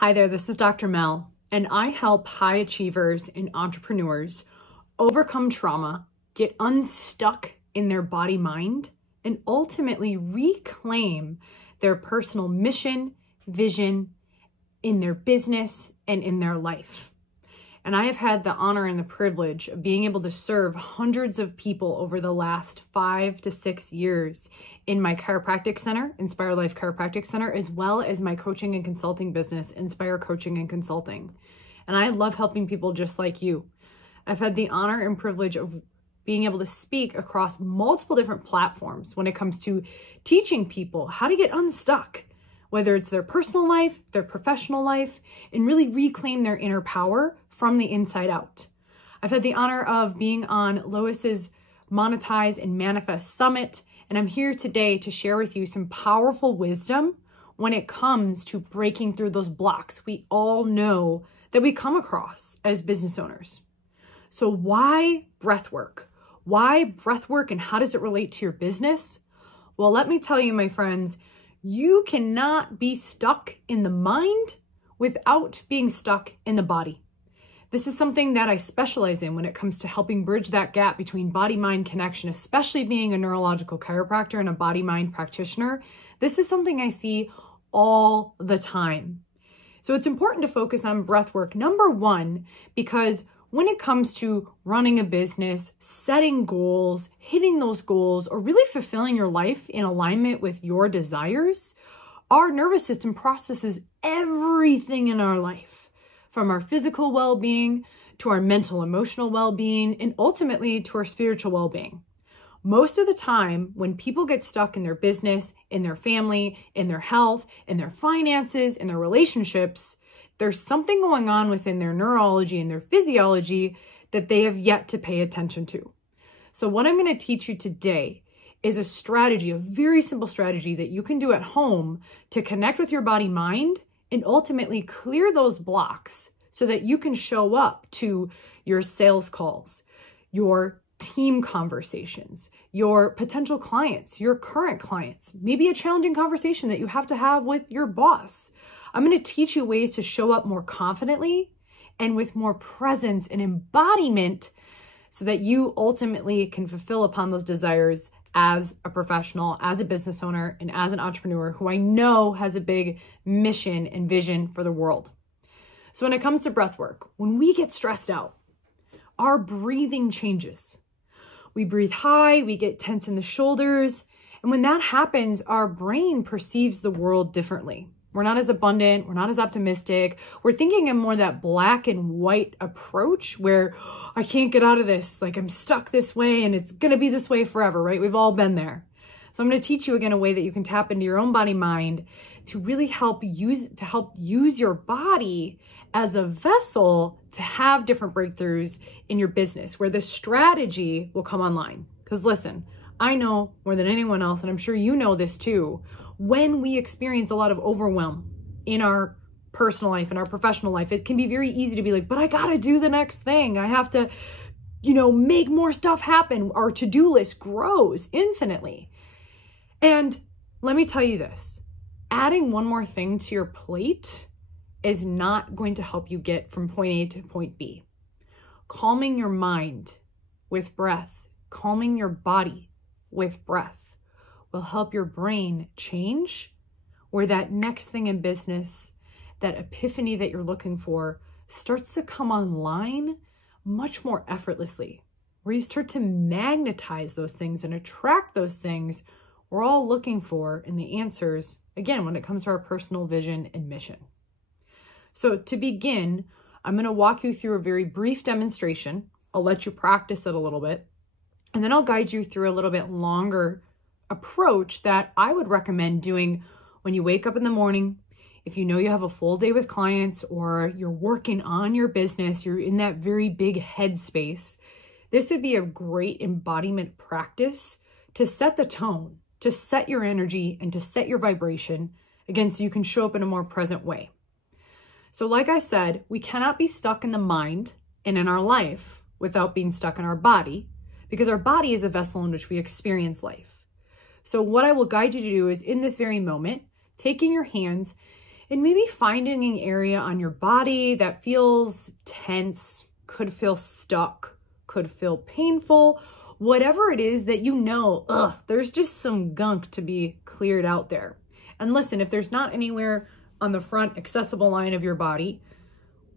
Hi there, this is Dr. Mel, and I help high achievers and entrepreneurs overcome trauma, get unstuck in their body-mind, and ultimately reclaim their personal mission, vision in their business and in their life. And I have had the honor and the privilege of being able to serve hundreds of people over the last 5 to 6 years in my chiropractic center, Inspire Life Chiropractic Center, as well as my coaching and consulting business, Inspire Coaching and Consulting. And I love helping people just like you. I've had the honor and privilege of being able to speak across multiple different platforms when it comes to teaching people how to get unstuck, whether it's their personal life, their professional life, and really reclaim their inner power from the inside out. I've had the honor of being on Lois's Monetize and Manifest Summit, and I'm here today to share with you some powerful wisdom when it comes to breaking through those blocks we all know that we come across as business owners. So why breathwork? Why breathwork, and how does it relate to your business? Well, let me tell you, my friends, you cannot be stuck in the mind without being stuck in the body. This is something that I specialize in when it comes to helping bridge that gap between body-mind connection, especially being a neurological chiropractor and a body-mind practitioner. This is something I see all the time. So it's important to focus on breath work, number one, because when it comes to running a business, setting goals, hitting those goals, or really fulfilling your life in alignment with your desires, our nervous system processes everything in our life, from our physical well-being to our mental, emotional well-being, and ultimately to our spiritual well-being. Most of the time, when people get stuck in their business, in their family, in their health, in their finances, in their relationships, there's something going on within their neurology and their physiology that they have yet to pay attention to. So what I'm going to teach you today is a strategy, a very simple strategy that you can do at home to connect with your body-mind and ultimately clear those blocks so that you can show up to your sales calls, your team conversations, your potential clients, your current clients, maybe a challenging conversation that you have to have with your boss. I'm going to teach you ways to show up more confidently and with more presence and embodiment so that you ultimately can fulfill upon those desires as a professional, as a business owner, and as an entrepreneur who I know has a big mission and vision for the world. So when it comes to breath work, when we get stressed out, our breathing changes. We breathe high, we get tense in the shoulders, and when that happens, our brain perceives the world differently. We're not as abundant, we're not as optimistic. We're thinking in more that black and white approach where I can't get out of this, like I'm stuck this way and it's gonna be this way forever, right? We've all been there. So I'm gonna teach you again a way that you can tap into your own body mind to really help use your body as a vessel to have different breakthroughs in your business where the strategy will come online. Because listen, I know more than anyone else, and I'm sure you know this too, when we experience a lot of overwhelm in our personal life and our professional life, it can be very easy to be like, but I gotta do the next thing. I have to, make more stuff happen. Our to-do list grows infinitely. And let me tell you this, adding one more thing to your plate is not going to help you get from point A to point B. Calming your mind with breath, calming your body with breath will help your brain change where that next thing in business, that epiphany that you're looking for starts to come online much more effortlessly, where you start to magnetize those things and attract those things we're all looking for in the answers, again, when it comes to our personal vision and mission. So to begin, I'm going to walk you through a very brief demonstration. I'll let you practice it a little bit, and then I'll guide you through a little bit longer approach that I would recommend doing when you wake up in the morning. If you know you have a full day with clients or you're working on your business, you're in that very big headspace, this would be a great embodiment practice to set the tone, to set your energy and to set your vibration, again, so you can show up in a more present way. So like I said, we cannot be stuck in the mind and in our life without being stuck in our body, because our body is a vessel in which we experience life. So what I will guide you to do is in this very moment, taking your hands And maybe finding an area on your body that feels tense, could feel stuck, could feel painful, whatever it is that you know, there's just some gunk to be cleared out there. And listen, if there's not anywhere on the front accessible line of your body,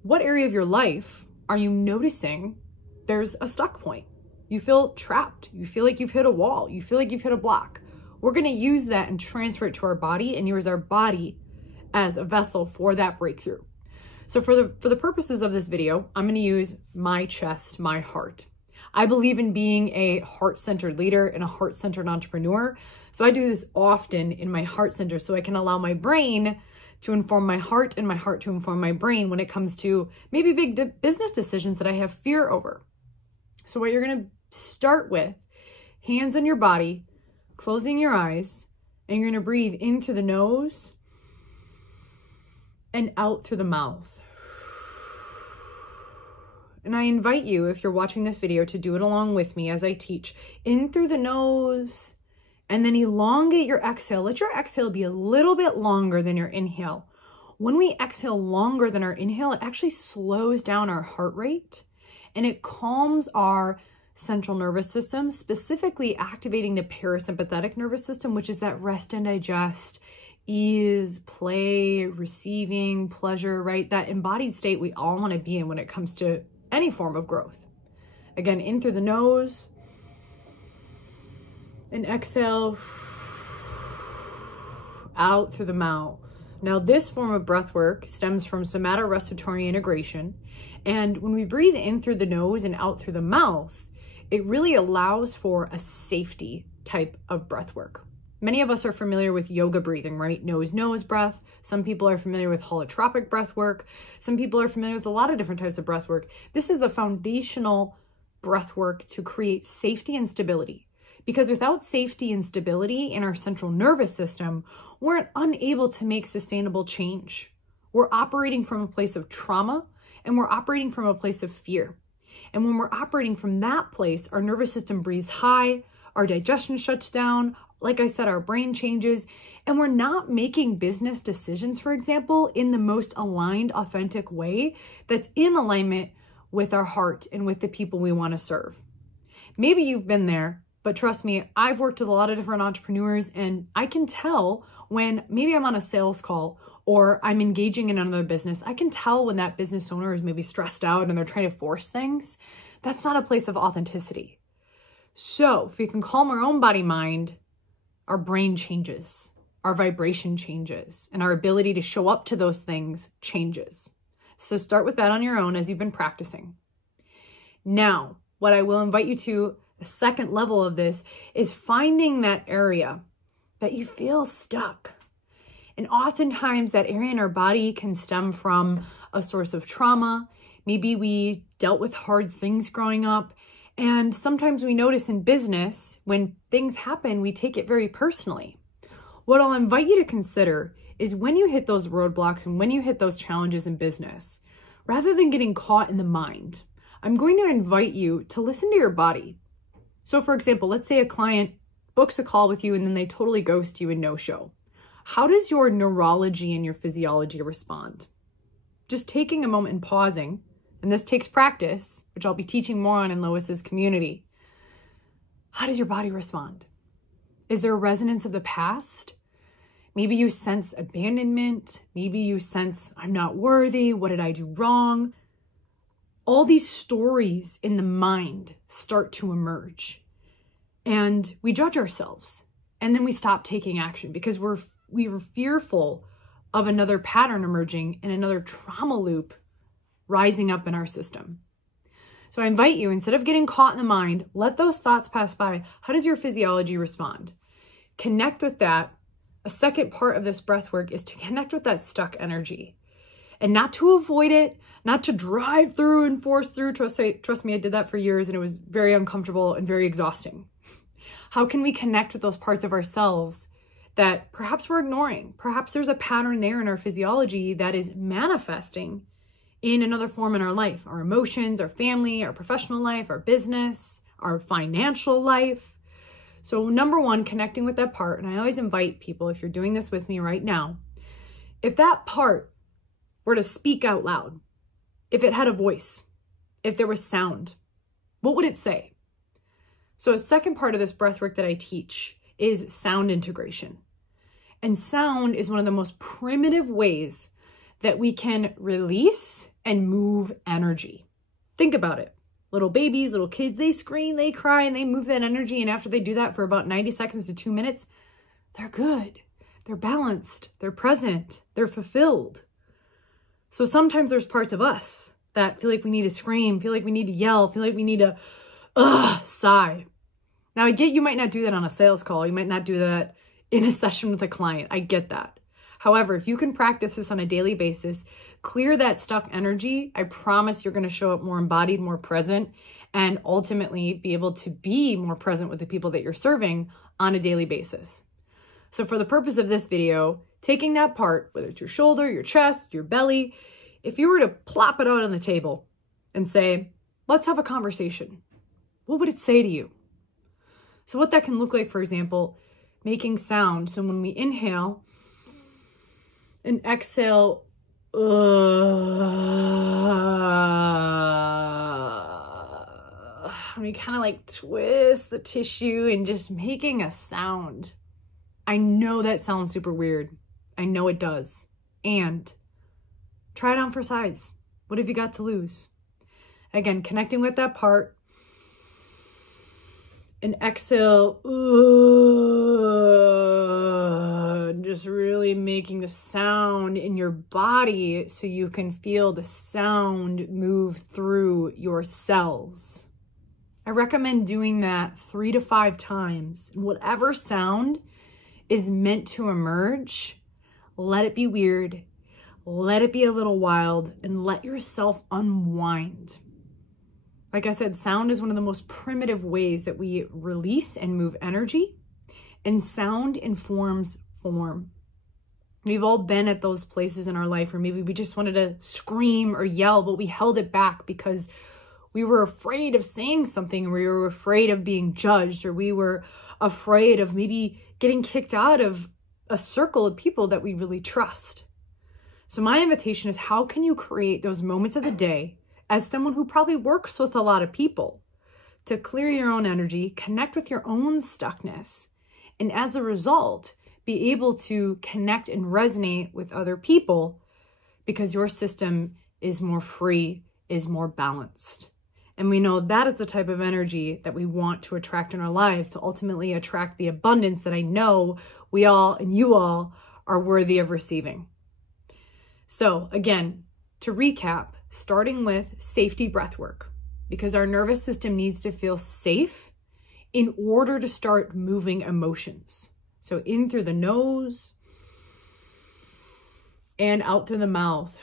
what area of your life are you noticing there's a stuck point? You feel trapped. You feel like you've hit a wall. You feel like you've hit a block. We're going to use that and transfer it to our body and use our body as a vessel for that breakthrough. So for the purposes of this video, I'm going to use my chest, my heart. I believe in being a heart-centered leader and a heart-centered entrepreneur. So I do this often in my heart center so I can allow my brain to inform my heart and my heart to inform my brain when it comes to maybe big business decisions that I have fear over. So what you're going to start with, hands on your body, closing your eyes, and you're going to breathe in through the nose and out through the mouth. And I invite you, if you're watching this video, to do it along with me as I teach. In through the nose, and then elongate your exhale. Let your exhale be a little bit longer than your inhale. When we exhale longer than our inhale, it actually slows down our heart rate, and it calms our central nervous system, specifically activating the parasympathetic nervous system, which is that rest and digest, ease, play, receiving, pleasure, right? That embodied state we all want to be in when it comes to any form of growth. Again, in through the nose and exhale out through the mouth. Now, this form of breath work stems from somatorespiratory integration. And when we breathe in through the nose and out through the mouth, it really allows for a safety type of breath work. Many of us are familiar with yoga breathing, right? Nose breath. Some people are familiar with holotropic breath work. Some people are familiar with a lot of different types of breath work. This is the foundational breath work to create safety and stability. Because without safety and stability in our central nervous system, we're unable to make sustainable change. We're operating from a place of trauma, and we're operating from a place of fear. And when we're operating from that place, our nervous system breathes high, our digestion shuts down, like I said, our brain changes, and we're not making business decisions, for example, in the most aligned, authentic way that's in alignment with our heart and with the people we want to serve. Maybe you've been there, but trust me, I've worked with a lot of different entrepreneurs, and I can tell when maybe I'm on a sales call or I'm engaging in another business. I can tell when that business owner is maybe stressed out and they're trying to force things. That's not a place of authenticity. So if we can calm our own body mind, our brain changes, our vibration changes, and our ability to show up to those things changes. So start with that on your own as you've been practicing. Now, what I will invite you to, the second level of this, is finding that area that you feel stuck. And oftentimes that area in our body can stem from a source of trauma. Maybe we dealt with hard things growing up. And sometimes we notice in business, when things happen, we take it very personally. What I'll invite you to consider is when you hit those roadblocks and when you hit those challenges in business, rather than getting caught in the mind, I'm going to invite you to listen to your body. So for example, let's say a client books a call with you and then they totally ghost you and no-show. How does your neurology and your physiology respond? Just taking a moment and pausing, and this takes practice, which I'll be teaching more on in Lois's community. How does your body respond? Is there a resonance of the past? Maybe you sense abandonment. Maybe you sense, I'm not worthy. What did I do wrong? All these stories in the mind start to emerge, and we judge ourselves. And then we stop taking action because we were fearful of another pattern emerging and another trauma loop rising up in our system. So I invite you, instead of getting caught in the mind, let those thoughts pass by. How does your physiology respond? Connect with that. A second part of this breath work is to connect with that stuck energy, and not to avoid it, not to drive through and force through. Trust me, I did that for years and it was very uncomfortable and very exhausting. How can we connect with those parts of ourselves that perhaps we're ignoring? Perhaps there's a pattern there in our physiology that is manifesting in another form in our life, our emotions, our family, our professional life, our business, our financial life. So number one, connecting with that part. And I always invite people, if you're doing this with me right now, If that part were to speak out loud, if it had a voice, if there was sound, what would it say? So a second part of this breathwork that I teach is sound integration. And sound is one of the most primitive ways that we can release and move energy. Think about it. Little babies, little kids, they scream, they cry, and they move that energy. And after they do that for about 90 seconds to 2 minutes, they're good. They're balanced. They're present. They're fulfilled. So sometimes there's parts of us that feel like we need to scream, feel like we need to yell, feel like we need to sigh. Now, I get you might not do that on a sales call. You might not do that in a session with a client. I get that. However, if you can practice this on a daily basis, clear that stuck energy, I promise you're going to show up more embodied, more present, and ultimately be able to be more present with the people that you're serving on a daily basis. So for the purpose of this video, taking that part, whether it's your shoulder, your chest, your belly, if you were to plop it out on the table and say, let's have a conversation, what would it say to you? So what that can look like, for example, making sound. So when we inhale and exhale, we kind of like twist the tissue and just making a sound. I know that sounds super weird. I know it does. And try it on for size. What have you got to lose? Again, connecting with that part. And exhale, just really making the sound in your body so you can feel the sound move through your cells. I recommend doing that 3 to 5 times. And whatever sound is meant to emerge, let it be weird, let it be a little wild, and let yourself unwind. Like I said, sound is one of the most primitive ways that we release and move energy, and sound informs form. We've all been at those places in our life where maybe we just wanted to scream or yell, but we held it back because we were afraid of saying something, or we were afraid of being judged, or we were afraid of maybe getting kicked out of a circle of people that we really trust. So my invitation is, how can you create those moments of the day as someone who probably works with a lot of people to clear your own energy, connect with your own stuckness, and as a result, be able to connect and resonate with other people because your system is more free, is more balanced. And we know that is the type of energy that we want to attract in our lives to ultimately attract the abundance that I know we all and you all are worthy of receiving. So again, to recap, starting with safety breath work, because our nervous system needs to feel safe in order to start moving emotions. So in through the nose and out through the mouth.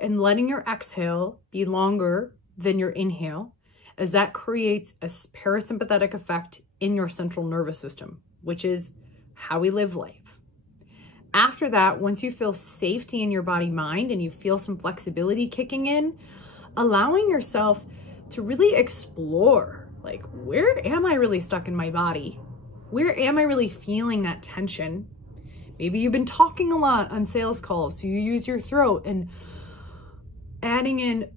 And letting your exhale be longer than your inhale, as that creates a parasympathetic effect in your central nervous system, which is how we live life. After that, once you feel safety in your body, mind, and you feel some flexibility kicking in, allowing yourself to really explore, like, where am I really stuck in my body? Where am I really feeling that tension? Maybe you've been talking a lot on sales calls, so you use your throat, and adding in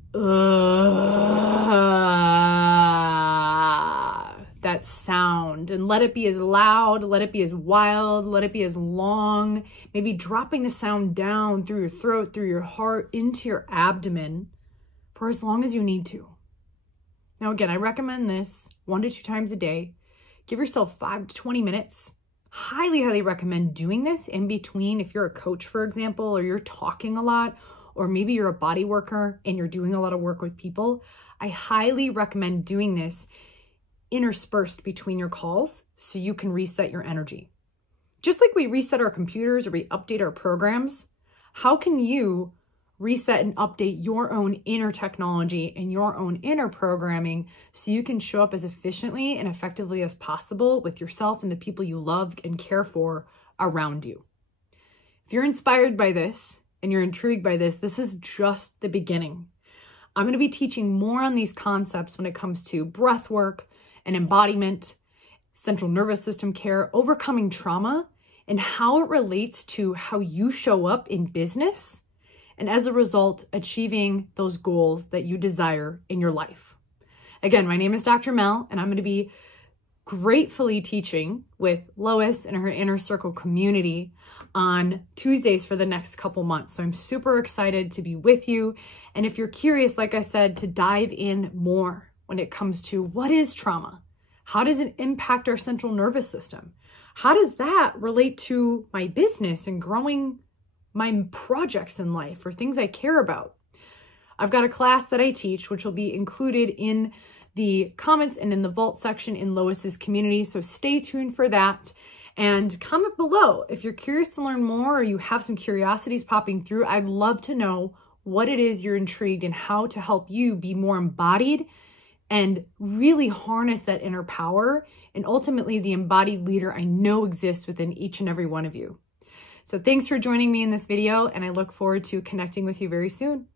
that sound, and let it be as loud, let it be as wild, let it be as long, maybe dropping the sound down through your throat, through your heart, into your abdomen for as long as you need to. Now again, I recommend this 1 to 2 times a day. Give yourself 5 to 20 minutes. Highly, highly recommend doing this in between. If you're a coach, for example, or you're talking a lot, or maybe you're a body worker and you're doing a lot of work with people, I highly recommend doing this interspersed between your calls so you can reset your energy. Just like we reset our computers or we update our programs, how can you reset and update your own inner technology and your own inner programming so you can show up as efficiently and effectively as possible with yourself and the people you love and care for around you? If you're inspired by this and you're intrigued by this, this is just the beginning. I'm going to be teaching more on these concepts when it comes to breath work and embodiment, central nervous system care, overcoming trauma, and how it relates to how you show up in business, and as a result, achieving those goals that you desire in your life. Again, my name is Dr. Mel, and I'm going to be gratefully teaching with Lois and her Inner Circle community on Tuesdays for the next couple months. So I'm super excited to be with you. And if you're curious, like I said, to dive in more when it comes to what is trauma? How does it impact our central nervous system? How does that relate to my business and growing my projects in life or things I care about? I've got a class that I teach, which will be included in the comments and in the vault section in Lois's community. So stay tuned for that and comment below. If you're curious to learn more or you have some curiosities popping through, I'd love to know what it is you're intrigued in, how to help you be more embodied and really harness that inner power and ultimately the embodied leader I know exists within each and every one of you. So thanks for joining me in this video, and I look forward to connecting with you very soon.